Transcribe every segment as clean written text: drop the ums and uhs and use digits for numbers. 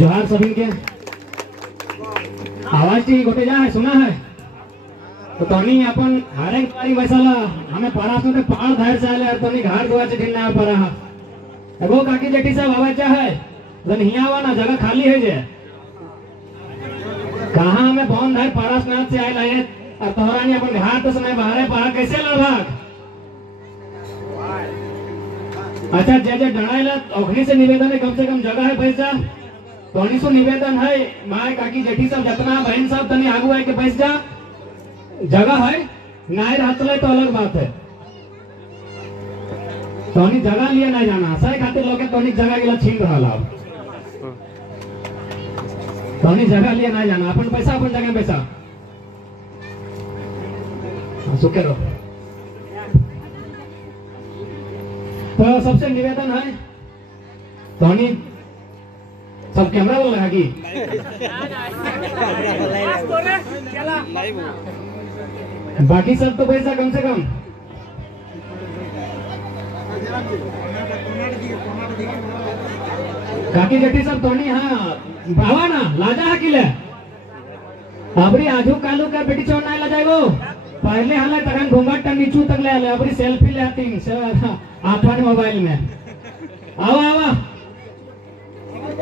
जोहार सभी के आवाज ठीक होते जा है सुना है तो तोनी अपन हारे की वैसा हमें परास में पहाड़ धार से आले तोनी घर दुआ से ढिलना पड़ा एगो काकी जेठी साहब आवाज चाहे जन हिया वा ना जगह खाली है जे कहां हमें भवन धार परास नाथ से आए लाए और तोहरानी अपन घाट तो समय बाहर पहाड़ कैसे लड़ाक अच्छा जे जे डणाइला ओखनी से निवेदन है कम से कम जगह है पैसा तोनी सो निवेदन है माय काकी जेठी सब जतना बहन सब तनी आगू आए के बैठ जा जगह है नाय रहतले तो अलग बात है तोनी जगह लिए नहीं जाना सही खातिर लोग तोनी जगह के छीन रहला तोनी जगह लिए नहीं जाना अपन पैसा अपन जगह पैसा सुखे रहो तो सबसे निवेदन है तोनी सब कैमरा बोल रहा की बाकी सब तो पैसा कम से कम काकी जटी सब तोनी हाँ बाबा ना लाजा है किले अबरी आजू कालू का बेटी चोर ना ला जाएगो पहले हाल तक घूंघट तक नीचू तक ले आले अबरी सेल्फी ले आती आठवां मोबाइल में आवा आवा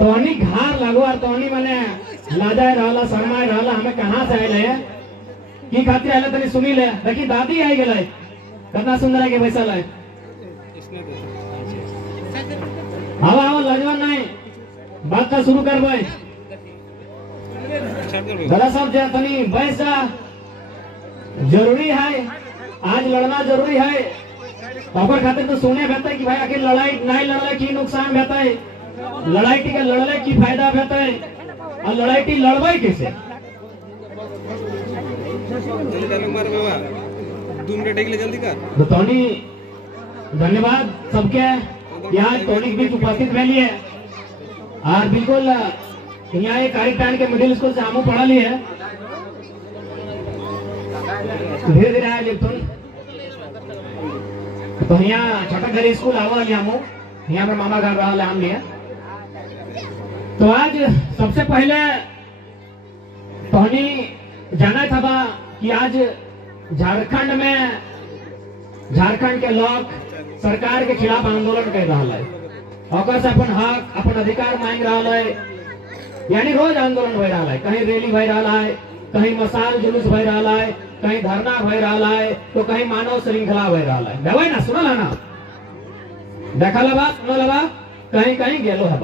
तोनी घार लागो और तोनी माने लाजाए रहला शर्माए रहला हमें कहां से आइले की खातिर आइले तनी सुनी ले देखी दादी आई गेलै कितना सुंदर है के पैसा लाए आवा आवा लाजवा नहीं बात का शुरू कर भाई दादा साहब जा तनी बैठ जा जरूरी है आज लड़ना जरूरी है ओकर खातिर तो सुने बेहतर कि भाई आखिर लड़ाई नहीं लड़ले की नुकसान बेहतर लड़ाई के लड़ले की फायदा बेहतर और लड़ाई की लड़वाई कैसे जल्दी कर तो टोनी धन्यवाद सबके यहाँ टोनी के बीच उपस्थित रह लिए और बिल्कुल यहाँ एक कार्यक्रम के मिडिल स्कूल से हम पढ़ा लिए धीरे धीरे आए लिप्टन तो यहाँ छोटा घर स्कूल आवा लिया हम यहाँ पर मामा घर रहा हम लिया तो आज सबसे पहले टोनी जाना था कि आज झारखंड के लोग सरकार के खिलाफ आंदोलन कर रहा है और अपन हक अपन अधिकार मांग रहा है यानी रोज आंदोलन हो रहा है कहीं रैली हो रहा है कहीं मसाल जुलूस हो रहा है कहीं धरना हो रहा है तो कहीं मानव श्रृंखला हो रहा है दवाई ना सुनल है ना देखा लबा सुनल बा कहीं कहीं गेलो है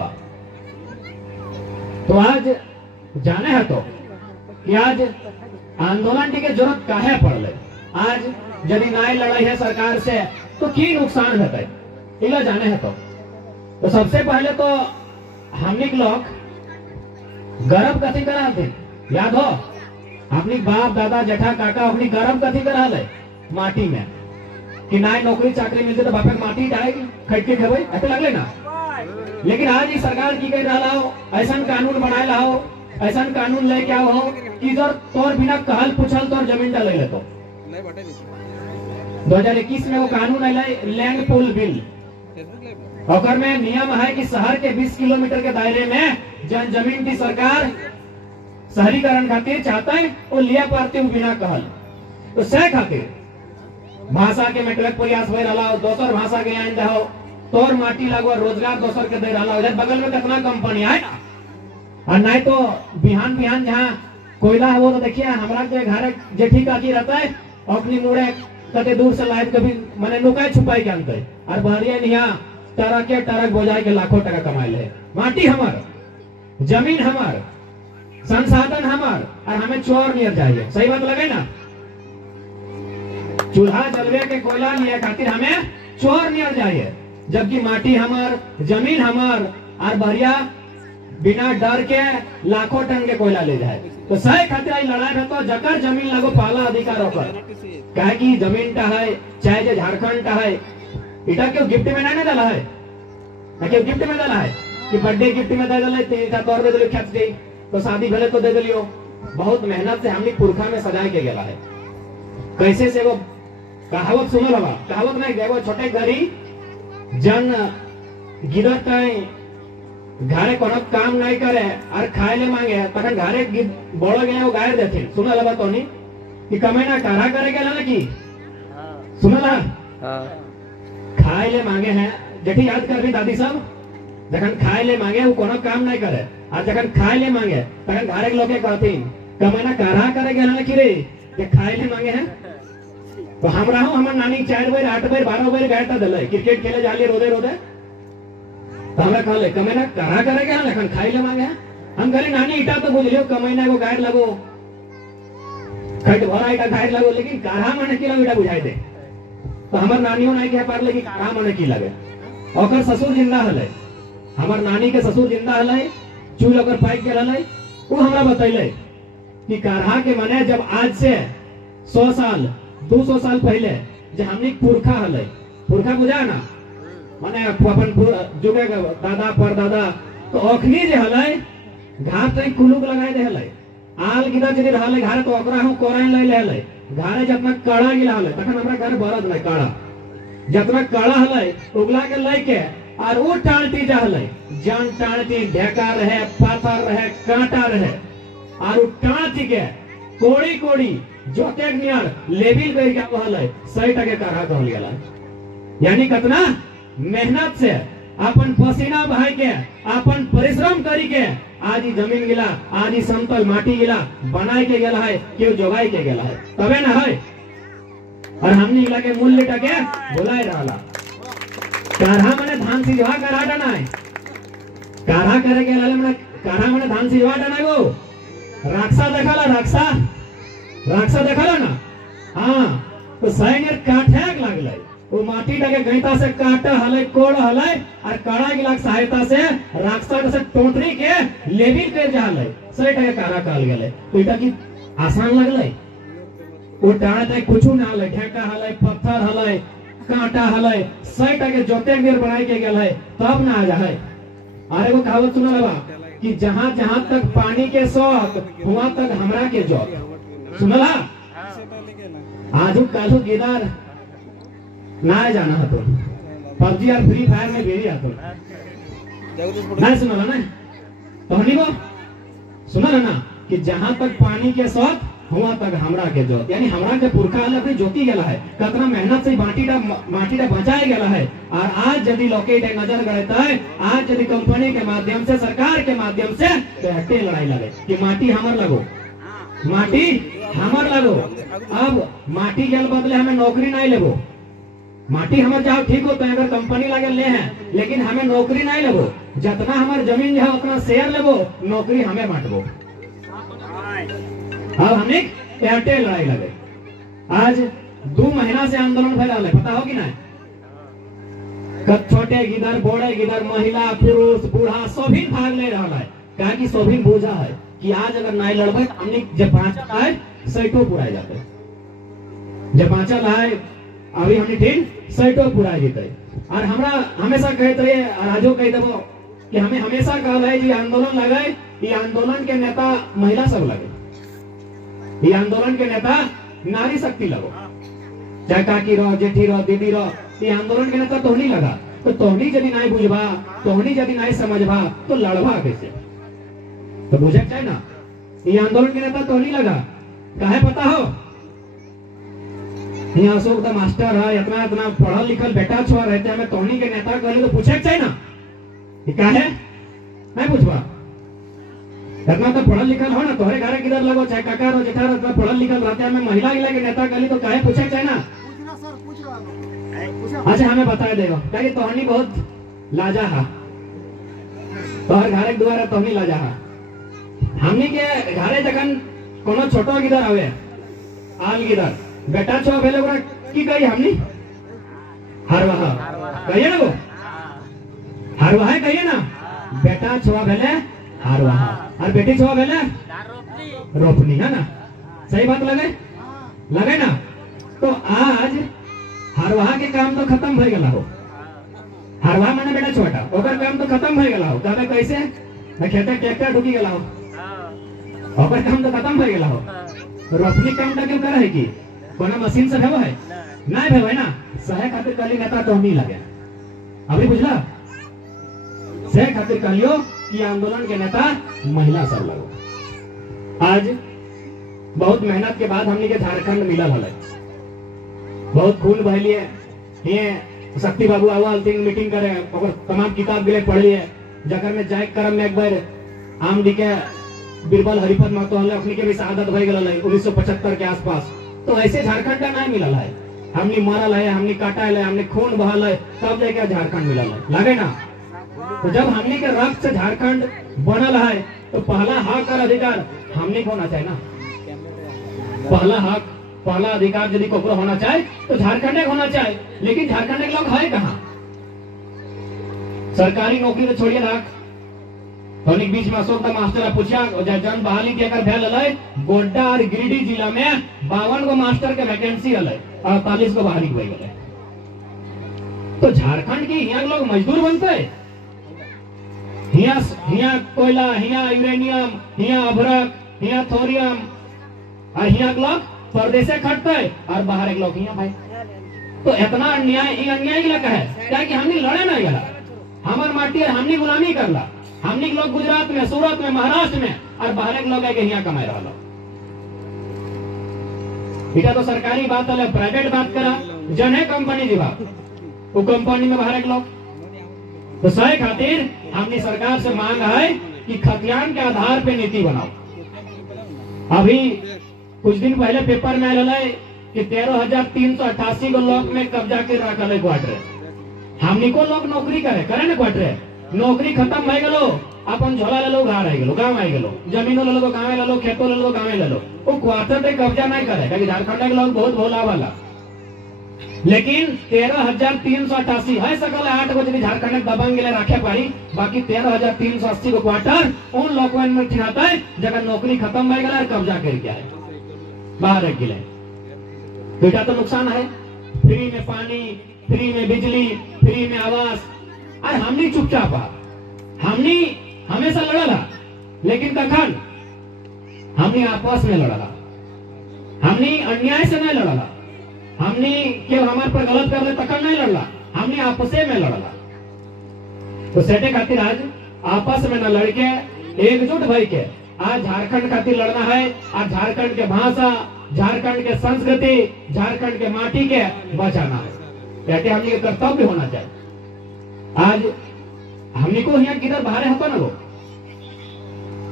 तो आज जाने है तो कि आज आंदोलन की जरूरत काहे पड़ले आज यदि नाई लड़ाई है सरकार से तो की नुकसान होता है इला जाने है तो सबसे पहले तो हम लोग गर्व कथी करा थे याद हो अपनी बाप दादा जेठा काका अपनी गर्व कथी करा ले माटी में कि नाई नौकरी चाकरी मिलती तो बापे माटी डालेगी खटके खेबे ऐसे लगले ना लेकिन आज ही सरकार की कह रहा हो ऐसा कानून बनाए ला हो ऐसा कानून ले क्या हो कि जर तोर बिना कहल पूछल तोर जमीन डाले ले तो 2021 में वो कानून आए लैंड पूल बिल और में नियम है कि शहर के 20 किलोमीटर के दायरे में जन जमीन की सरकार शहरीकरण खातिर चाहता है वो लिया पाती बिना कहल तो सह खातिर भाषा के मेट्रिक प्रयास हो रहा हो दोसर भाषा के यहाँ जाओ तोर माटी लगवा रोजगार दोसर के दे रहा हो बगल में कितना कंपनी है ना और नहीं तो बिहान बिहान जहाँ कोयला है वो तो देखिए हमारा जो घर जेठी काकी रहता है अपनी मुड़े कते दूर से लाइट कभी मैंने नुकाई छुपाई के अंत और बहरिया यहाँ टरक बोझाई के लाखों टका कमाए ले माटी हमार जमीन हमार संसाधन हमार और हमें चोर नियर चाहिए सही बात लगे ना चूल्हा जलवे के कोयला लिए खातिर हमें चोर नियर चाहिए जबकि माटी हमार जमीन हमार और बहरिया बिना डर के लाखों टन के कोयला ले जाए तो सही खातिर लड़ाई रहता जकर जमीन लगो पहला अधिकार होकर कहे कि जमीन टा है चाहे जो झारखंड टा है इटा क्यों गिफ्ट में नहीं डाला है ना क्यों गिफ्ट में डाला है कि बर्थडे गिफ्ट में दे दिले 3,000 दे दिले खर्च गई तो शादी भले तो दे दिलियो। बहुत मेहनत से हमने पुरखा में सजाए के गेला है। कैसे से वो कहावत सुनो लगा, कहावत नहीं देखो, छोटे घरी जन गिरत घरे कोनो काम नहीं करे और खाए ले मांगे तखन घरे बड़ो गए वो गायर देथिन। सुना लगा तो नहीं कि कमेना करा करे गेला ना की सुना ला खाए ले मांगे हैं जेठी याद कर रही दादी सब जखन खाए ले मांगे वो कोनो काम नहीं करे और जखन खाए ले मांगे तखन घरे के लोग कहथिन कमेना करा करे गेला ना की रे जे खाए ले मांगे हैं। तो हमरा हूं हमर नानी 4 बजे 8 बजे 12 बजे गायटा दले क्रिकेट खेले जाली रोदे रोदे तो हमरा कहले कमेना करा करे गेला लेकिन खाए ले मांगे हम कहले नानी इटा तो बुझलियो कमेना को गायर लगो खट भरा इटा गायर लगो लेकिन काढ़ा माने की इटा बुझाई दे। तो हमर नानियो नहीं कह पारले कि काढ़ा माने की लगे। ओकर ससुर जिंदा हले, हमर नानी के ससुर जिंदा हले, चूल ओकर पाइक के हले, वो हमरा बतैले कि काढ़ा के माने जब आज से 100 साल 200 साल पहले जब हमनी पुरखा हले, पुरखा बुझा ना माने अपन जुगे दादा परदादा तो अखनी जे हले घाट तक कुलुक लगाए दे हले आल गिदा जदी रहले घारे तो ओकरा हम कोराइन ले ले घारे जतना काड़ा गिला हले तखन हमरा घर बरद नहीं काड़ा जतना काड़ा हले उगला के लेके और वो टांटी जा हले जान टांटी ढेका रहे पाथर रहे कांटा रहे और वो टांटी के कोड़ी कोड़ी जोते नियर लेबिल कर के कहले 100% काढ़ा कहल गेला। यानी कितना मेहनत से अपन पसीना बहाई के अपन परिश्रम करी के आज ही जमीन गिला आज ही समतल माटी गिला बनाए के गेला है क्यों जोगाई के गेला है तबे ना है। और हमने गिला के मूल्य टके बोलाए रहला काढ़ा माने धान सिजवा करा डाना है काढ़ा करे गेला माने काढ़ा माने धान सिजवा डाना गो राक्षा देखला राक्षा देखला ना हां तो साइनर काठेक लागले वो माटी डाके गईता से काटा हले कोड़ हले और कड़ा गिलाक सहायता से राक्षा से टोटरी के लेबिल कर जाले 100% काढ़ा काल गेले। तो इटा की आसान लगले वो डाड़ा तक कुछ ना हले ढेका हले पत्थर हले कांटा हले 100% जोते गिर बनाए के गेले तब ना आ जाए। अरे वो कहावत सुना लगा कि जहां जहां तक पानी के शौक वहां तक हमरा के जौक सुनला आजू कालू गिदार ना जाना है तो पबजी और फ्री फायर में भेड़ी आतो ना सुना ना तो हनी वो सुना ना कि जहां तक पानी के शौक वहां तक हमरा के जोत यानी हमरा के पुरखा वाला अपनी ज्योति गेला है कितना मेहनत से माटी डा बचाए गेला है। और आज यदि लोके डे नजर गड़ता है आज यदि कंपनी के माध्यम से सरकार के माध्यम से तो लड़ाई लगे कि माटी हमर लगो माटी हमर लगो। अब माटी गल बदले हमें नौकरी नहीं लेबो माटी हमार जाओ ठीक होता है अगर कंपनी लगे ले हैं लेकिन हमें नौकरी नहीं लेबो जितना हमार जमीन जो है उतना शेयर लेबो नौकरी हमें बांटबो। अब हमें एयरटेल लड़ाई लगे आज 2 महीना से आंदोलन भर रहा है पता हो कि ना छोटे गिदर बड़े गिदर महिला पुरुष बूढ़ा सभी भाग ले रहा है क्या कि सभी बोझा है कि आज अगर नहीं लड़बे हमने जब बाँचल आए सैटो पुराए जाते जब बाँचल आए अभी हमने ठीक सैटो पुराए जीते। और हमरा हमेशा कहते रहे राजो कह देबो कि हमें हमेशा कहल है जी आंदोलन लगे ये आंदोलन के नेता महिला सब लगे ये आंदोलन के नेता नारी शक्ति लगो चाहे काकी रहो जेठी रहो दीदी रहो ये आंदोलन के नेता तोहनी लगा तो तोहनी यदि नहीं बुझबा तोहनी यदि नहीं समझबा तो लड़बा कैसे तो बुझे चाहिए ना ये आंदोलन के नेता तोहनी लगा काहे पता हो यहाँ अशोक दा मास्टर है इतना इतना पढ़ा लिखल बेटा छुआ रहते हमें तोहनी के नेता कहले तो पूछे चाहिए ना ये काहे नहीं पूछबा इतना तो पढ़ल लिखल हो ना तोहरे घरे किधर लगो चाहे काका रो जेठा रो पढ़ल लिखल रहते हमें महिला गिला के नेता कहली तो काहे पूछे चाहिए ना अच्छा हमें बता देगा कहीं तोहनी बहुत लाजा हा तोहर घरे के द्वारा तोहनी लाजा हा हमनी के घरे जखन कोनो छोटो गिदर आवे आल गिदर बेटा छो भेले ओकरा की कही हमनी हरवाहा कहिए ना वो हरवाहा कहिए ना बेटा छुआ भेले हरवाहा और बेटी छुआ भेले रोपनी है ना सही बात लगे ना। तो आज हरवाहा के काम तो खत्म हो गया हो हरवा माने बेटा छोटा ओकर काम तो खत्म हो गेला हो कहबे कैसे ना खेते ट्रैक्टर ढुकी गेला हो ओकर काम तो खत्म हो गेला हो रोपनी काम ता क्यों करे है कि कोनो मशीन से भेबो है नहीं भेबो है ना सहे खातिर कली नेता तो नहीं लगे अभी बुझला सहे खातिर कलियो कि आंदोलन के नेता महिला सब लगो आज बहुत मेहनत के बाद हमनी के झारखंड मिलल हले बहुत खून बहलिए ये शक्ति बाबू आवल तीन मीटिंग करे ओकर तमाम किताब गिले पढ़लिए जकर में जाय करम में एक बार आम दी के बीरबल हरिपत महतो हले अपनी के भी शहादत भई गेल है 1975 के आसपास तो ऐसे झारखंड का नहीं मिलल है हमनी मरल है हमनी काटल है हमनी खून बहल है तब जाके झारखंड मिलल है लागे ना तो जब हमनी के रक्त से झारखंड बनल है तो पहला हक और अधिकार हमनी को होना चाहिए ना पहला हक पहला अधिकार यदि को होना चाहे तो झारखंड का होना चाहिए लेकिन झारखंड के लोग है कहाँ सरकारी नौकरी तो छोड़िए रख तनिक बीच में अशोक मास्टर पूछा जन बहाली के अगर भेल है गोड्डा और गिरिडीह जिला में 52 गो मास्टर के वैकेंसी है 48 गो बहाली हो गए तो झारखंड के यहाँ लोग मजदूर बनते हिया कोयला हिया यूरेनियम हिया अभ्रक हिया थोरियम और हिया लोग परदेसे खटते और बाहर एक लोग हिया भाई तो इतना अन्याय अन्याय लगा है क्या कि हमने लड़े ना गला हमार माटी है हमने गुलामी करला हमने लोग गुजरात में सूरत में महाराष्ट्र में और बाहर के लोग यहाँ कमाए रहा बेटा तो सरकारी बात है प्राइवेट बात करा जन है कंपनी जी बात वो कंपनी में बाहर के लोग तो सही खातिर हमने सरकार से मांग है कि खतियान के आधार पे नीति बनाओ अभी कुछ दिन पहले पेपर में आया कि 13,388 को लोग में कब्जा कर रखा है क्वार्टर हमनी को लोग नौकरी करे ना क्वार्टर नौकरी खत्म हो गलो अपन झोला ले लो घर आ गेलो गांव आ गेलो जमीनो ले लो गांव ले लो खेतो ले लो गांव ले लो वो क्वार्टर पे कब्जा नहीं करे क्योंकि झारखंड के लोग बहुत भोला वाला लेकिन 13,388 है सकल 8 गो यदि झारखंड दबंग ले रखे पारी बाकी 13,380 को क्वार्टर उन लोगों में ठिकाता है जगह नौकरी खत्म हो गया और कब्जा करके आए बाहर रख गिले बेटा तो नुकसान है फ्री में पानी फ्री में बिजली फ्री में आवास और हमने चुपचाप हमने हमेशा लड़ला लेकिन कखन हमने आपस में लड़ला हमने अन्याय से नहीं लड़ला हमने केवल हमारे पर गलत कर ले तखन नहीं लड़ला हमने आपसे में लड़ला तो सेटे खातिर आज आपस में न लड़के एकजुट भई के आज झारखंड खातिर लड़ना है आज झारखंड के भाषा झारखंड के संस्कृति झारखंड के माटी के बचाना है कहते हमने के कर्तव्य होना चाहिए आज हमने को यहाँ किधर बाहर होता ना वो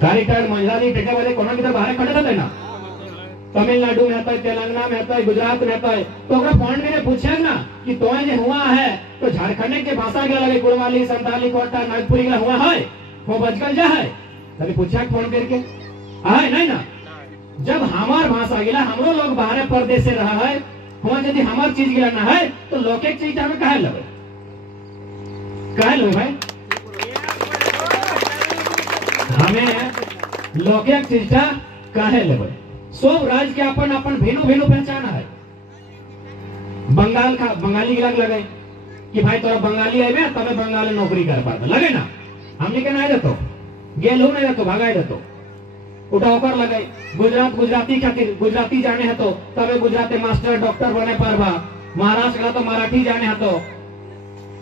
रिटायर्ड मंझारी टेके वाले कोना किधर बाहर खड़े रहते ना तमिलनाडु में आता है तेलंगाना में आता है गुजरात में आता है तो अगर फोन में पूछे ना कि तो जो हुआ है तो झारखंड के भाषा के लगे कुड़वाली संताली कोटा नागपुरी का हुआ है वो बचकल जा है तभी पूछा फोन करके आए नहीं ना जब हमार भाषा गिला हमरो लोग बाहर परदेश से रहा है वहां यदि हमार चीज गिलाना है तो लोके चीज हमें कहे लगे भाई हमें लौकिक चीज कहे लेवे सब राज्य के अपन अपन भिन्न भिन्न पहचान है बंगाल का बंगाली गिलाक लगे कि भाई तोरा बंगाली है तबे बंगाल नौकरी कर पाता लगे ना हमने के नहीं रहतो गेलू नहीं रहतो भागाई रहतो उठाव कर लगे गुजरात गुजराती खातिर गुजराती जाने है तो तबे गुजराती मास्टर डॉक्टर बने पारबा महाराष्ट्र गला तो मराठी जाने है तो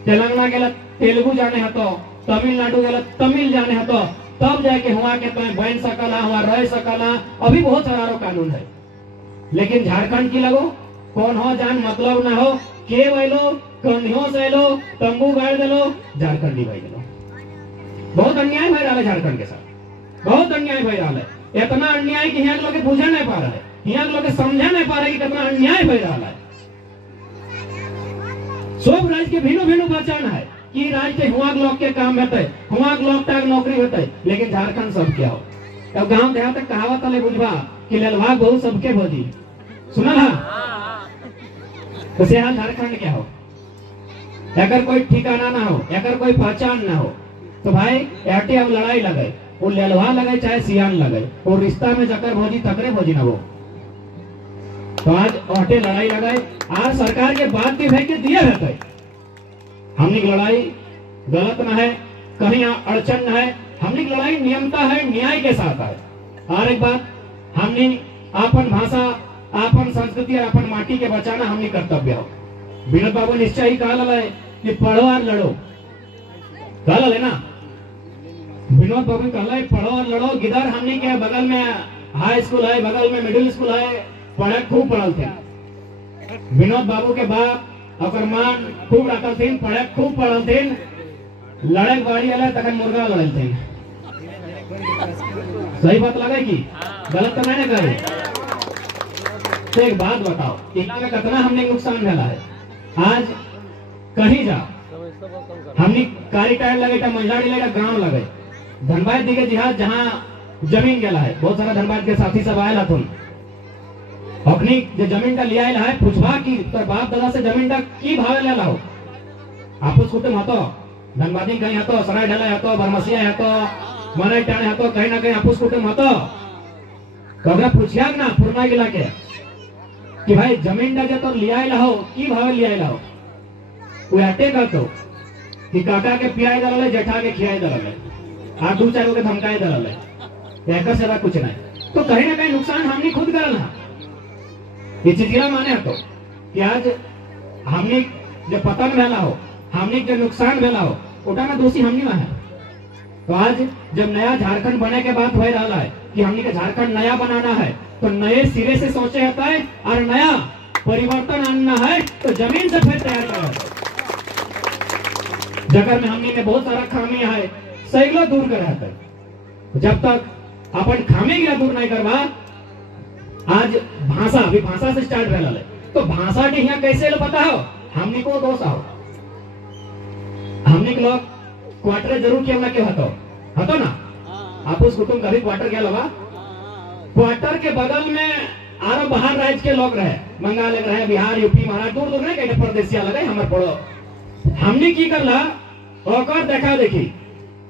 तेलंगाना गला तेलुगु जाने है तो तमिलनाडु गला तमिल जाने है तो तब जाके हुआ के तुम्हें बन सकला हुआ रह सकला अभी बहुत सारा कानून है लेकिन झारखंड की लगो कौन हो जान मतलब ना हो के वैलो कन्हियों से लो तंबू गाड़ दे लो झारखंडी भाई लो बहुत अन्याय भाई रहा है झारखंड के साथ बहुत अन्याय भाई रहा है इतना अन्याय कि यहाँ लोग बुझे नहीं पा रहा है यहाँ लोग समझे नहीं पा रहे कि कितना अन्याय भाई रहा है सब राज्य के भिन्न भिन्न पहचान है कि राज्य के हुआ लोग के काम होते हुआ लोग तक नौकरी होते लेकिन झारखंड सब क्या हो तब गांव देहात तक कहावत ले बुझवा कि ललवा बहु सबके भोजी सुना ना तो से झारखंड क्या हो अगर कोई ठिकाना ना हो अगर कोई पहचान ना हो तो भाई एटे अब लड़ाई लगे वो ललवा लगे चाहे सियान लगे वो रिश्ता में जकर भोजी तकरे भोजी ना वो तो आज लड़ाई लगाए आज सरकार के बात भी भाई के दिए रहते हमने लड़ाई गलत न है, कहीं अड़चन न है। हमने की लड़ाई नियमता है, न्याय के साथ है। और एक बात, हमने अपन भाषा, अपन संस्कृति और अपन माटी के बचाना हमने कर्तव्य हो। विनोद बाबू निश्चय ही कहा है कि पढ़ो और लड़ो, कहा है ना। विनोद बाबू कहा है पढ़ो और लड़ो। गिदर हमने के बगल में हाई स्कूल है, बगल में मिडिल स्कूल है, पढ़े खूब पढ़ल थे। विनोद बाबू के बाप और मां खूब रखल थे, पढ़े खूब पढ़ल थे, लड़े बाड़ी आए तक मुर्गा लड़ल थे। सही बात लगे कि गलत तो नहीं करे। तो एक बात बताओ, इला में कितना हमने नुकसान मिला है। आज कहीं जा हमने कारी टायर लगे, मंझाड़ी लगे, गांव लगे, धनबाद दिखे जिहाद जहां जमीन गया है। बहुत सारा धनबाद के साथी सब आये तुम अपनी जो जमीन का लिया है, पूछवा की तो बाप दादा से जमीन का की भाव ले लाओ। आपस कुटुंब हतो, धनबादी कहीं हतो, सराय ढला हतो, बरमसिया हतो, मनाई टाणे हतो, कहीं ना कहीं आपस कुटुंब हतो। तो अगर पूछिया ना पूर्णा गिला के कि भाई जमीन का जो लिया लाओ की भाव लिया लाओ, वो अटे का तो कि काका के पियाई दल, जेठा के खियाई दल, आप दो चारों के धमकाए दल, एक से कुछ नहीं। तो कहीं ना कहीं नुकसान हमने खुद करल है। ये चिथिरा माने तो कि आज हमने जो पतन भेला हो, हमने जो नुकसान भेला हो, उठा ना दोषी हमने है। तो आज जब नया झारखंड बने के बात हो रहा है कि हमने का झारखंड नया बनाना है, तो नए सिरे से सोचे होता है और नया परिवर्तन आना है, तो जमीन से फिर तैयार करना है। जगह में हमने में बहुत सारा खामियां है, सैकड़ों दूर कर रहता है। जब तक अपन खामी गिला दूर नहीं करवा, आज भाषा, अभी भाषा से स्टार्ट रहला है, तो भाषा के यहाँ कैसे लो पता हो, हमने को दोष आओ। हमने के लोग क्वार्टर जरूर क्यों ना क्यों हतो ना, आप उस कुटुंब कभी क्वार्टर क्या लगा, क्वार्टर के बगल में आरो बाहर राज्य के लोग रहे, बंगाल रहे, बिहार, यूपी, महाराष्ट्र, दूर दूर नहीं कहीं परदेसिया लगे हमारे पड़ो। हमने की करला ओकर देखा देखी,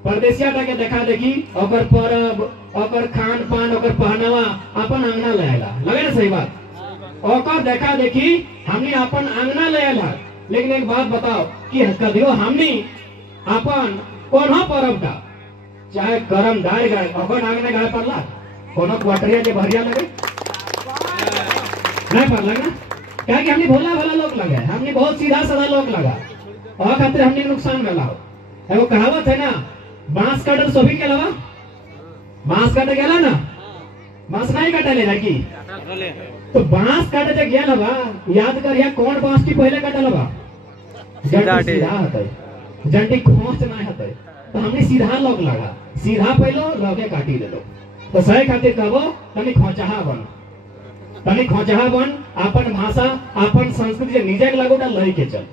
परदेसिया के देखा देखी, ओकर परब, ओकर खान पान, ओकर पहनावा अपन अंगना ले आला, लगे ना सही बात। ओकर देखा देखी हमने अपन अंगना ले आला। लेकिन एक बात बताओ कि कदियो हमने अपन कोनो परब का चाहे करम दाय गए ओकर आंगने गाय पड़ला, कोनो क्वार्टरिया के भरिया लगे नहीं पड़ला ना, क्या कि हमने भोला भला लोग लगे, हमने बहुत सीधा साधा लोग लगा, और खातिर हमने नुकसान मिला हो। एगो कहावत है ना, बांस काटल सोभी के लवा, बांस काटे गेला ना, बांस नहीं काटे ले की, तो बांस काटे जब गया लवा, याद कर या कौन बांस की पहले काटे लवा, जंटी सीधा हते, जंटी खोच नहीं हते। तो हमने सीधा लोग लगा, सीधा पहलो लगे काटी दे लो। तो सही खातिर कहबो तनी खोचहा बन, तनी खोचहा बन, अपन भाषा, अपन संस्कृति जे निजे लगोटा लई के चल।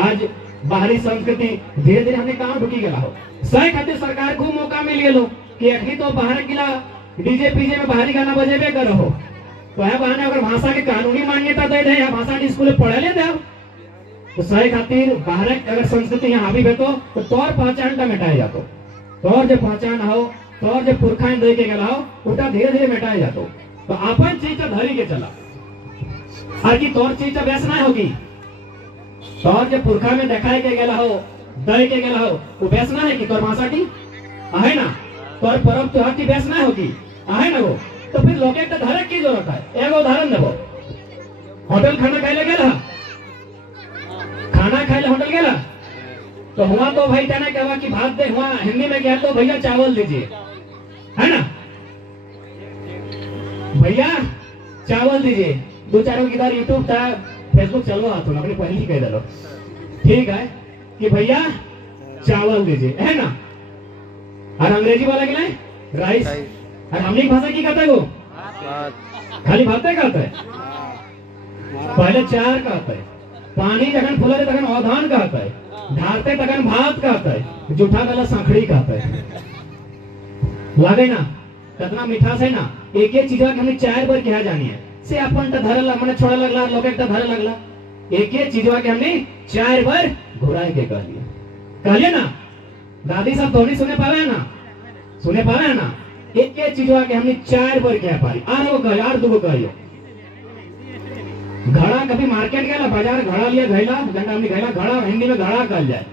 आज बाहरी संस्कृति धीरे धीरे हमने कहाँ ढुकी गया हो। सही खातिर सरकार को मौका मिल गया कि अखनी तो बाहर गिला डीजे पीजे में बाहरी गाना बजेबे करो हो, तो है बहाने अगर भाषा के कानूनी मान्यता दे दे, या भाषा के स्कूल पढ़े ले दे, तो सही खातिर बाहर अगर संस्कृति यहाँ हावी भेतो तो तौर पहचान का मिटाया जातो, तौर जो पहचान हो, तौर जो पुरखान दे के गला हो, उटा धीरे धीरे मिटाया जातो। तो अपन चीज तो धरी के चला, और की तौर चीज तो वैस नहीं होगी, तौर जो पुरखा में दिखाए के गला हो, दे के गला हो, वो वैस ना है कि तौर भाषा की आहे ना, तौर परब त्योहार की वैस ना होगी, आहे ना वो। तो फिर लोग एक धारक की जरूरत है। एक उदाहरण देवो, होटल खाना खाए लगे ना, खाना खाए होटल गेला, तो हुआ तो भाई कहना क्या कि भात दे, हुआ हिंदी में क्या तो भैया चावल दीजिए, है ना, भैया चावल दीजिए। दो चारों की इधर यूट्यूब था, फेसबुक चलो हाथों अपनी पहले ही कह दो, ठीक है कि भैया चावल दीजिए, है ना। और अंग्रेजी वाला क्या है, राइस। और हमने भाषा की कहते वो खाली भाते कहते है, पहले चार कहते है, पानी जगन फुले तगन अवधान कहते है, ढारते तगन भात कहते है, जूठा गला सांखड़ी कहते है। लगे ना कितना मिठास है ना। एक एक चीज हमने चार बार कहा जानी है, से अपन तो धरे लग मैंने छोड़ा लगला, लोग एक धरे लगला, एक एक चीज के हमने चार बार घुराए के कह लिया ना। दादी साहब थोड़ी सुने पावे है ना, सुने पावे है ना, एक एक चीज के हमने चार बार कह पाई, आरो कह यार दुगो कहियो। घड़ा कभी मार्केट गया बाजार, घड़ा लिया घैला, जंटा हमने घैला, घड़ा हिंदी में घड़ा कह जाए,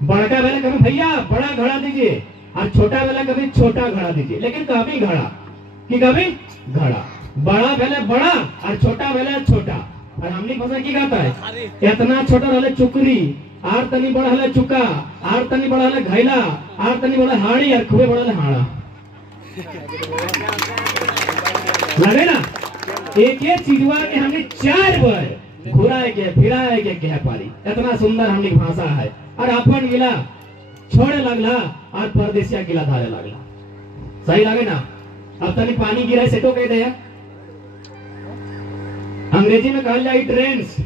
बड़का वाला कभी भैया बड़ा घड़ा दीजिए और छोटा वाला कभी छोटा घड़ा दीजिए, लेकिन कभी घड़ा कि कभी घड़ा, बड़ा वाला बड़ा और छोटा वाला छोटा। और हमने भाषा की कहता है इतना छोटा रहले चुकरी, आर तनी बड़ा हले चुका, आर तनी बड़ा हले घैला, आर तनी बड़ा हाड़ी और खूबे बड़ा हले हाड़ा। लगे ना, एक एक चीजवा के हमने 4 बार घुराए के फिराए के कह पारी। इतना सुंदर हमने भाषा है। और अपन गिला छोड़े लगला और परदेसिया गिला धारे लगला। सही लगे ना। अब तनी पानी गिरा से तो कह दे, अंग्रेजी में कहा जाए ट्रेंस।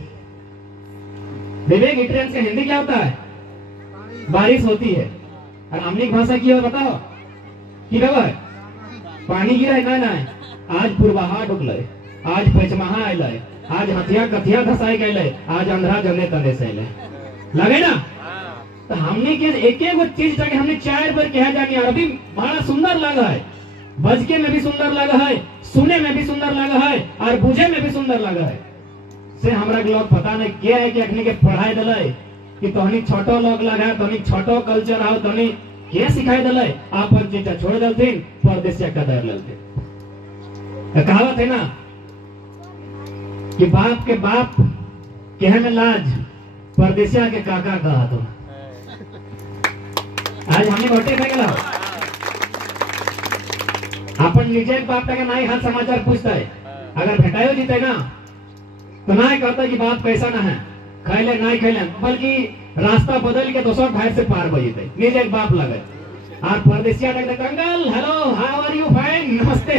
विवेक ट्रेंस का हिंदी क्या होता है? बारिश होती है। और हमने भाषा की और बताओ कि खबर पानी गिरा है ना, आज पूर्वाहा डुकले, आज पचमहा आइले, आज हथिया कथिया धसाई गए, आज अंधरा जने तने से लगे ना। तो हमने के एक एक चीज तक हमने 4 बार कहा जानी। और अभी बड़ा सुंदर लगा है, बजके में भी सुंदर लगा है, सुने में भी सुंदर लगा है और बुझे में भी सुंदर लगा है। से हमरा लोग पता नहीं क्या है कि अखनी के पढ़ाई दिले कि तोहनी छोटो लोग लगा, तोहनी छोटो कल्चर आओ, तोहनी क्या सिखाई दिले, आपन चीजा छोड़ दलथिन, परदेसिया कदर लेलथिन। कहावत है ना कि बाप के बाप कहे में लाज, परदेसिया के काका कहा तो। आज हमने घोटे पे गेला अपन निजे बाप का नाई हाल समाचार पूछता है, अगर भेटायो जीते ना तो ना कहता कि बाप कैसा ना है, खैले नहीं खैले, बल्कि रास्ता बदल के दोसर भाई से पार बजीते निजे बाप लगे। और परदेसिया तक uncle hello how are you fine नमस्ते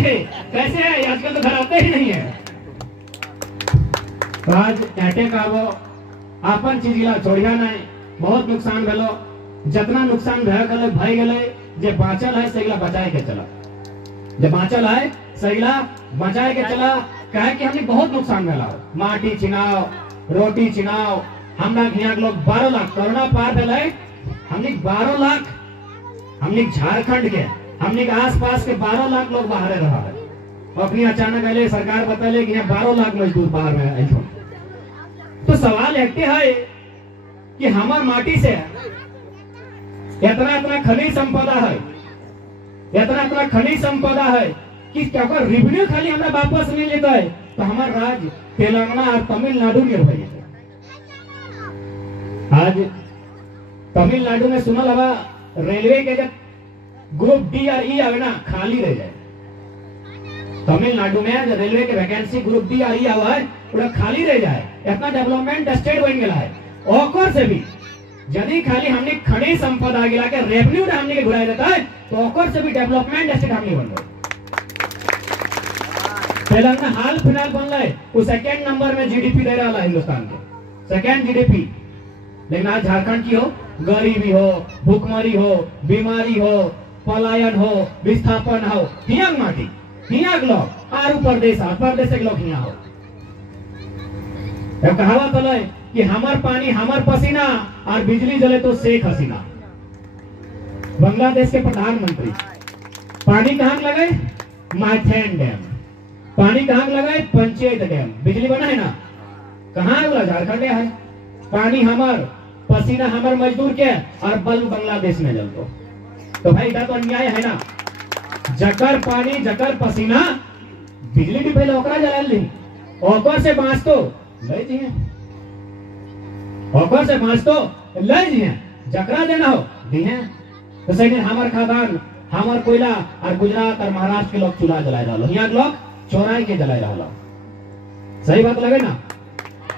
कैसे है, आजकल तो घर आते ही नहीं है। तो आज कहते का वो अपन चीज गिला छोड़िया नहीं, बहुत नुकसान भेलो, जितना नुकसान भय गए जे बाँचल है सहीला बचाए के चला, जब बाँचल है सहीला बचाए के चला। कहे कि हमने बहुत नुकसान भेला, माटी छिनाओ, रोटी छिनाओ। हमरा यहाँ लोग 12 लाख कोरोना पार भेल, हमने 12 लाख, हमने झारखंड के, हमने आस पास के 12 लाख लोग बाहर रहा है। अपनी अचानक आए सरकार बतले कि यहाँ 12 लाख मजदूर बाहर में आए। तो सवाल एक है कि हमार माटी से इतना इतना खनिज संपदा है, इतना इतना खनिज संपदा है कि क्या रेवेन्यू खाली हमरा वापस नहीं लेता है तो हमारा राज्य तेलंगाना और तमिलनाडु निर्भर है। आज तमिलनाडु में सुनल हवा रेलवे के जब ग्रुप डी और ई आवे ना खाली रह जाए। तमिलनाडु में जो रेलवे के वैकेंसी ग्रुप डी और ई आवा है पूरा खाली रह जाए। इतना डेवलपमेंट स्टेट बन गया है। ओकर से भी यदि खाली हमने खनिज संपदा गिला के रेवेन्यू हमने के घुराया देता है तो ओकर से भी डेवलपमेंट स्टेट हमने बन गए। तेलंगाना हाल फिलहाल बन रहा है, वो 2nd नंबर में जीडीपी दे रहा है हिंदुस्तान के, 2nd जीडीपी। लेकिन आज झारखंड की हो, गरीबी हो, भूखमरी हो, बीमारी हो, पलायन हो, विस्थापन हो, हियांग माटी हियांग लोग आरु प्रदेश के लोग हिया हो। कहावत है कि हमार पानी हमार पसीना और बिजली जले तो शेख हसीना। बांग्लादेश के प्रधानमंत्री पानी कहाँ लगे? माइथेन डैम। पानी कहाँ लगे? पंचायत डैम। बिजली बना है ना, कहाँ है? झारखंड है। पानी हमार पसीना हमार मजदूर के और बल्ब बांग्लादेश में जलतो। तो भाई इधर तो अन्याय है ना। जकर पानी जकर पसीना, बिजली भी पहले ओकरा जलाल ली, ओकर से बाँच तो ले जिए, ओकर से बाँच तो ले जिए, जकरा देना हो दिए। तो सही हमार खादान हमार कोयला और गुजरात और महाराष्ट्र के लोग चूल्हा जलाए रहा, यहाँ के लोग चोराई के जलाए रहा। सही बात लगे ना।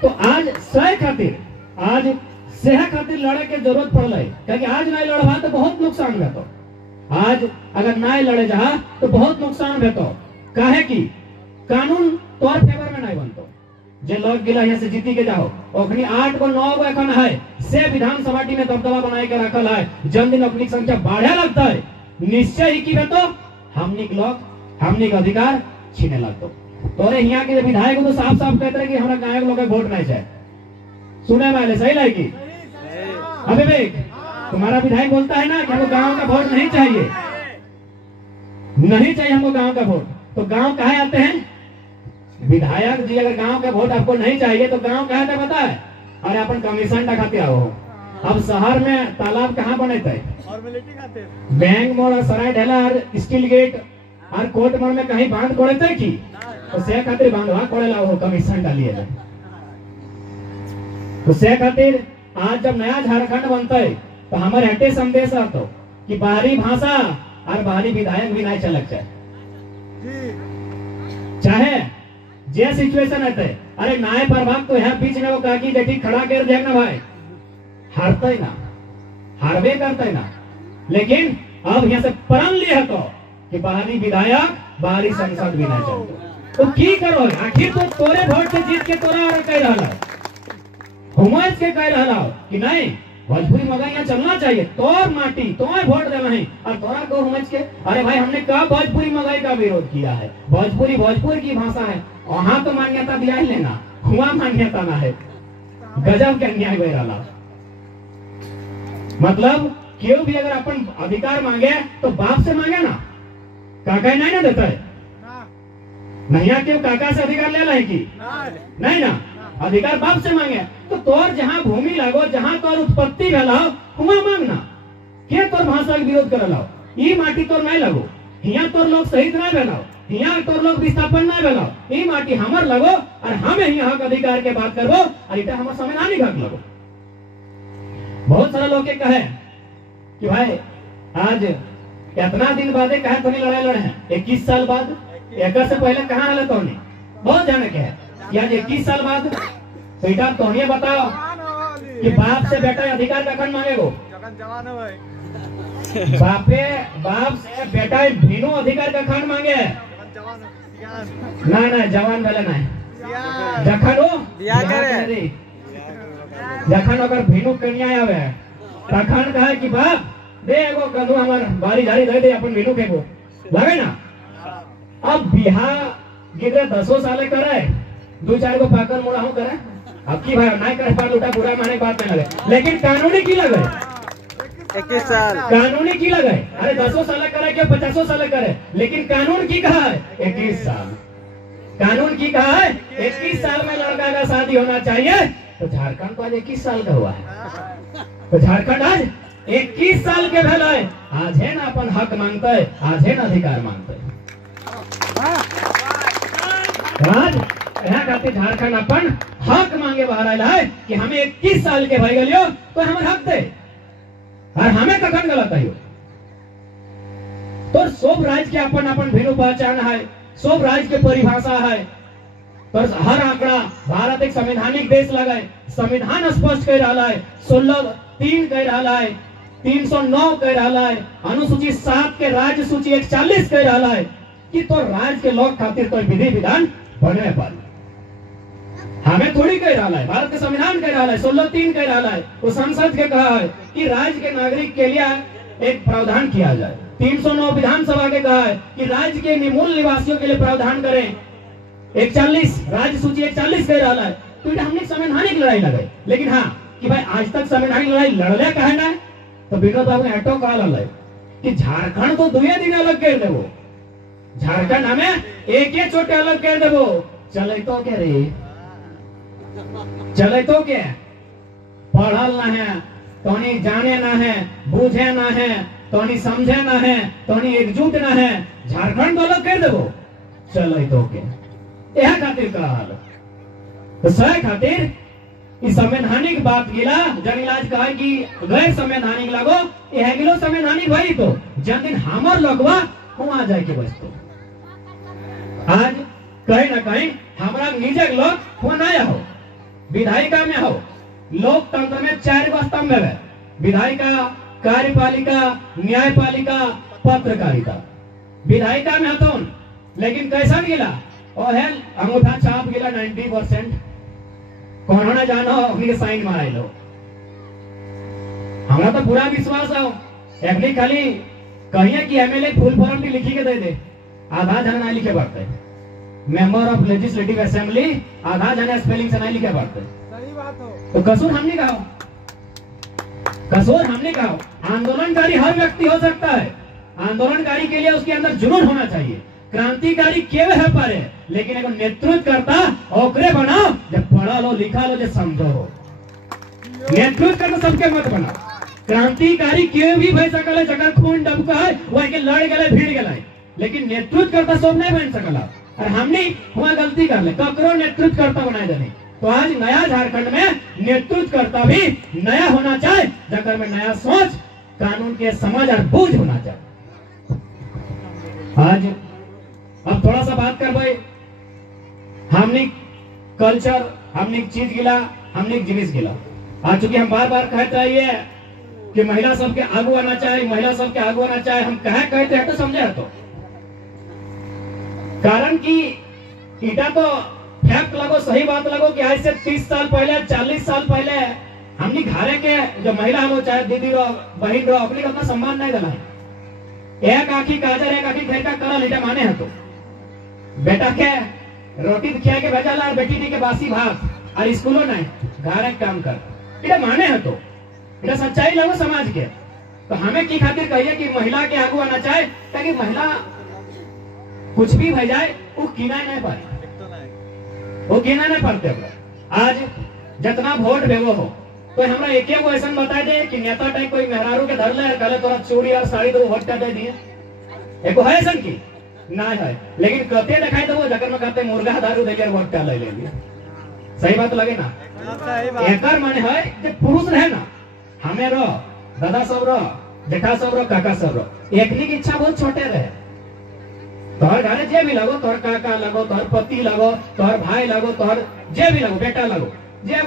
तो आज सह खातिर, आज सेह खातिर लड़े के जरूरत पड़ रही, क्योंकि आज नहीं लड़वा तो बहुत नुकसान है। तो आज अगर नहीं लड़े जा तो बहुत नुकसान है। तो काहे कि कानून तोर फेवर में नहीं बनतो। जे लोग गिला यहाँ से जीती के जाओ, ओखनी 8 को 9 को एखन है से विधानसभा में दबदबा बनाए के रखल है। जन दिन अपनी संख्या बढ़े लगता है, निश्चय ही की तो हमनी के लोग हमनी का अधिकार छीने लगतो। तोरे यहाँ के विधायक तो साफ साफ कहते हैं कि हमारा गाँव के लोग वोट नहीं चाहिए। सुने वाले सही लाएगी अभिवेक, तुम्हारा विधायक बोलता है ना कि हमको गांव का वोट नहीं चाहिए, नहीं चाहिए हमको गांव का वोट। तो गांव कहाँ आते हैं? विधायक जी अगर गांव का वोट आपको नहीं चाहिए तो गांव कहाँ आता पता है? अरे अपन कमीशन खाते आओ, अब शहर में तालाब कहाँ बने थे? बैंक मोड़, सराय ढेला और स्टील गेट और कोर्ट मोड़ में कहीं बांध कोड़े थे की? तो से खातिर बांधवा कोड़ेला हो कमीशन डालिए। तो से खातिर आज जब नया झारखंड बनता है तो हमारे हटे संदेश आता कि बाहरी भाषा और बाहरी विधायक भी नहीं चलक चाहे जे सिचुएशन है। अरे नाय प्रभाग तो यहाँ बीच में वो काकी बेटी खड़ा कर देना भाई, हारते ना, हारवे करते ना। लेकिन अब यहाँ से प्रण लिया तो कि बाहरी विधायक बाहरी संसद भी नहीं चलते तो की करो? आखिर तो तोरे वोट से जीत के तोरा कह रहा हुमायूं के कह रहा कि नहीं भोजपुरी मगैया चलना चाहिए, तोर माटी तोय वोट देना है और तोरा को हुमायूं के। अरे भाई हमने कब भोजपुरी मगई का विरोध किया है? भोजपुरी भोजपुर की भाषा है, वहां तो मान्यता दिया ही लेना, हुआ मान्यता ना है। गजब के अन्याय बह रहा। मतलब क्यों भी अगर अपन अधिकार मांगे तो बाप से मांगे ना, काका नहीं ना देता है। नहीं क्यों काका से अधिकार ले लाए की? नहीं ना, अधिकार बाप से मांगे। तो तोर जहाँ भूमि लागो, जहाँ तोर उत्पत्ति भेलाओ हुआ मांगना, के तोर भाषा के विरोध कर लाओ। ये माटी तोर नहीं लगो, यहाँ तोर लोग शहीद नहीं भेलाओ, यहाँ तोर लोग विस्थापन नहीं भेलाओ, ये माटी हमार लगो और हमें यहाँ अधिकार के बात करबो और इतना हमारे संविधानिक हक लगो। बहुत सारे लोग के कहे कि भाई आज इतना दिन बाद कहे तो नहीं लड़ाई लड़े हैं, 21 साल बाद। एक से पहले कहाँ हले तो नहीं? बहुत जाने के है कि आज 21 साल बाद। तो इधर तो नहीं बताओ कि बाप से बेटा अधिकार का खंड मांगेगो? बाप से बेटा भीनो अधिकार का खंड मांगे ना जवान वाला नहीं जखन अगर भीनु कन्या आवे तखन कहे कि बाप दे एगो कदू हमर बारी झाड़ी दे दे अपन भीनु फेंको लगे ना। अब बिहार गिरे 10 साल करे, 2-4 को पाकल मोड़ा हूं करे, अब की भाई नहीं कर पा उठा पूरा माने बात नहीं लगे। लेकिन कानूनी की लगे 21 साल कानूनी की लगे। अरे 10 साल करे क्या 50 साल करे, लेकिन कानून की कहा है 21 साल। कानून की कहा है 21 साल में लड़का का शादी होना चाहिए। तो झारखंड तो आज 21 साल का हुआ है, तो झारखंड आज 21 साल के भेल है। आज है ना अपन हक मांगता है, आज है ना अधिकार मांगता है। आज यहाँ खातिर झारखंड अपन हक मांगे बाहर आया है कि हमें 21 साल के भाई गलियो तो हमें हक दे और हमें कखन गलत है। तो सब राज्य के अपन अपन भिन्न पहचान है, सब राज्य के परिभाषा है। तो हर आंकड़ा भारत एक संवैधानिक देश लगे, संविधान स्पष्ट कह रहा है, 16(3) कह रहा है, 309 कह रहा है, अनुसूची 7 के राज्य सूची 41 कह रहा है कि तो राज्य के लोग खातिर तो विधि विधान बने पर हमें थोड़ी कह रहा है। भारत का संविधान कह रहा है, 16(3) कह रहा है, वो संसद के कहा है कि राज्य के नागरिक के लिए एक प्रावधान किया जाए। 309 विधानसभा के कहा है कि राज्य के मूल निवासियों के लिए प्रावधान करें। 41 राज्य सूची 41 कह रहा है। तो हमने संवैधानिक लड़ाई लड़ाई, लेकिन हाँ कि भाई आज तक संवैधानिक लड़ाई लड़ले कहे ना। तो विनोद बाबू एटो कहा कि झारखंड तो 2 दिन अलग कर देवो, झारखंड हमें एक छोटे अलग कर देवो। चले तो क्या रे, चले तो क्या, पढ़ल ना है तो नहीं जाने ना है, बूझे ना है तो नहीं समझे ना है, तो नहीं एकजुट ना है, झारखंड तो अलग कर देवो। चले तो क्या यह खातिर का हाल तो सह खातिर इस संवैधानिक बात गिला जन इलाज कहा कि गैर संवैधानिक लगो यह गिलो संवैधानिक भाई तो जन दिन हमर लगवा वहां जाए के बचतो। आज कहीं ना कहीं हमारा निजक लोग हुआ नया हो, विधायिका में हो, लोकतंत्र में 4 गो स्तंभ है, विधायिका, कार्यपालिका, न्यायपालिका, पत्रकारिता। विधायिका में हतो लेकिन कैसा गिला और है अंगूठा छाप गिला 90%। कौन होना जानो अपनी साइन मारा लो। हमारा तो पूरा विश्वास है अपनी खाली कहिए कि एमएलए फुल फॉर्म की लिखी के दे दे, आधा जन ना लिखे पड़ते, मेंबर ऑफ लेजिस्लेटिव असेंबली आधा जन स्पेलिंग से नहीं लिखे पड़ते। सही बात हो। तो कसूर हमने कहा, कसूर हमने कहा। आंदोलनकारी हर व्यक्ति हो सकता है, आंदोलनकारी के लिए उसके अंदर जुनून होना चाहिए। क्रांतिकारी केवल है पारे, लेकिन एक नेतृत्व करता ओकरे बनाओ जब पढ़ा लो लिखा लो जब समझो हो। नेतृत्व कर तो सबके मत बना। क्रांतिकारी क्यों भी भय सकल है, जगह खून डबका है वह के लड़ गए भीड़ गए, लेकिन नेतृत्व करता सब नहीं बन सकला। और हमने वहां गलती कर ले, ककरो नेतृत्व करता बनाए देने। तो आज नया झारखंड में नेतृत्व करता भी नया होना चाहिए, जगह में नया सोच, कानून के समझ और बूझ होना चाहिए। आज अब थोड़ा सा बात कर भाई, हमने कल्चर, हमने चीज गिला, हमने जिनिस गिला। आज चूंकि हम बार बार कहते रहिए कि महिला सबके आगू आना चाहिए, महिला सबके आगू आना चाहिए, हम कहते हैं तो समझे तो कारण कि ईटा तो फैक्ट लगो, सही बात लगो कि आज से 30 साल पहले, 40 साल पहले हमने घरे के जो महिला हो, चाहे दीदी रो, बहन रो, अपने अपना सम्मान नहीं दिला। एक आखी काजर, एक आखी घर का करल, ईटा माने है तो बेटा के रोटी खिया के भेजा ला, बेटी दी के बासी भात, और स्कूलों नहीं घर काम कर, इटा माने है तो इटा सच्चाई लगो समाज के। तो हमें की खातिर कहिए कि महिला के आगू आना चाहे, ताकि महिला कुछ भी भय जाए वो कीना नहीं पाए, वो कीना नहीं पाते। आज जितना वोट भेगो हो तो हमरा एक एगो ऐसा बता दे कि नेता टाइप कोई मेहरारू के धर ले और कल तोरा चूड़ी और साड़ी तो वोट दे दिए, एको है ऐसा की ना है। लेकिन कहते दिखाई दो जगह में कहते मुर्गा दारू देकर वोट का ले लिया। सही बात लगे ना? एकर माने है कि पुरुष रहे ना, हमें रो, दादा सब रो, जेठा सब रो, काका सब रो, एकनी की इच्छा बहुत छोटे रहे। तोहर घरे जे भी लगो, तोहर काका लगो, तोहर पति लगो, तोहर भाई लगो, तोहर जे भी लगो, बेटा लगो, जे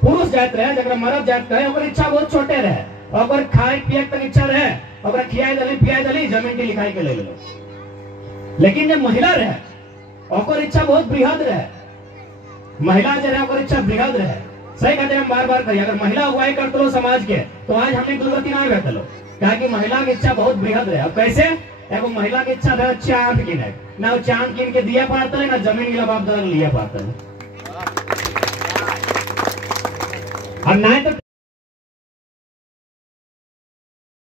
पुरुष जात रहे, जगह मर्द जात कहे, ओकर इच्छा बहुत छोटे रहे, ओकर खाए पिए तक इच्छा रहे, ओकर खियाई दली पियाई दली जमीन की लिखाई के ले लो। लेकिन जब महिला रहे, ओकर इच्छा बहुत बृहद रहे, महिला जो रहे ओकर इच्छा बृहद रहे। सही कहते हम बार बार कहिए, अगर महिला अगुवाई करते लो समाज के तो आज हमने दुर्गति ना बैठे लो, क्या कि महिला की इच्छा बहुत बृहद रहे। अब कैसे? एगो महिला की इच्छा रहे चांद किने, ना चांद किन के दिया पाता है, ना जमीन गिला बाप दादा लिया पाता है, और ना तो